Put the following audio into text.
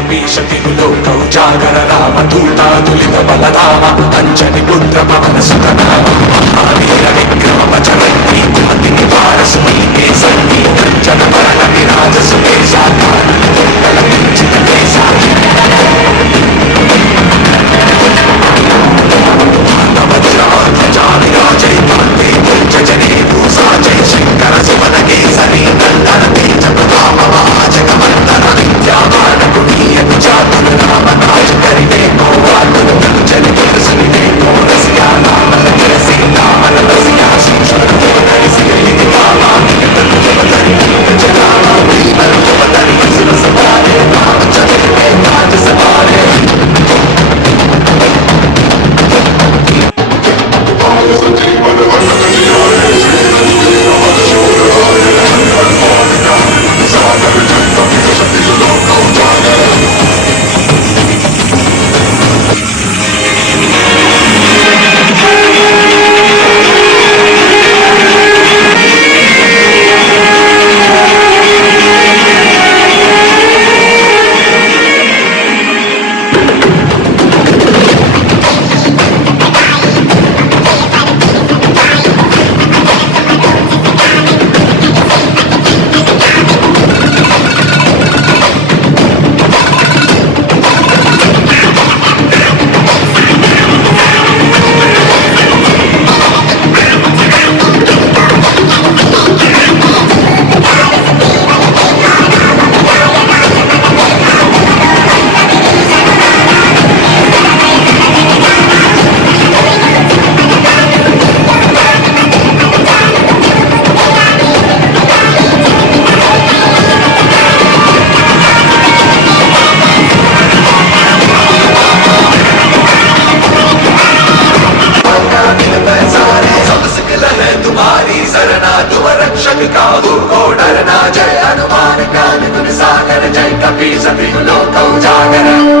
कपीशतिलोकौ जागर रामदूता तुलित बलधाम अंजनी पुत्र पवन सुत नाम महावीर विक्रम बजरंगी कुमति निवार सुनीके संगी कंचन वरण विराज सुकेशा काल किंचित केसा विराजय कांते कुंज जने भूषा जय शंकर सुमन केसरी नंदन तेज प्रताप महाजगवंदन विद्यावान गुणीय चातुर राम काज करिते को आतुर जन पुर सुनिते को रसिया नाम लगे सीता मन रसिया शिक्षण को नरि सिरि कामा निकट बदरि जनामा बीमल को बदरि सुर सवारे राम चले के काज सवारे डरना जय हनुमान ज्ञान गुण सागर जय कपीस तिहु लोकौ जागर।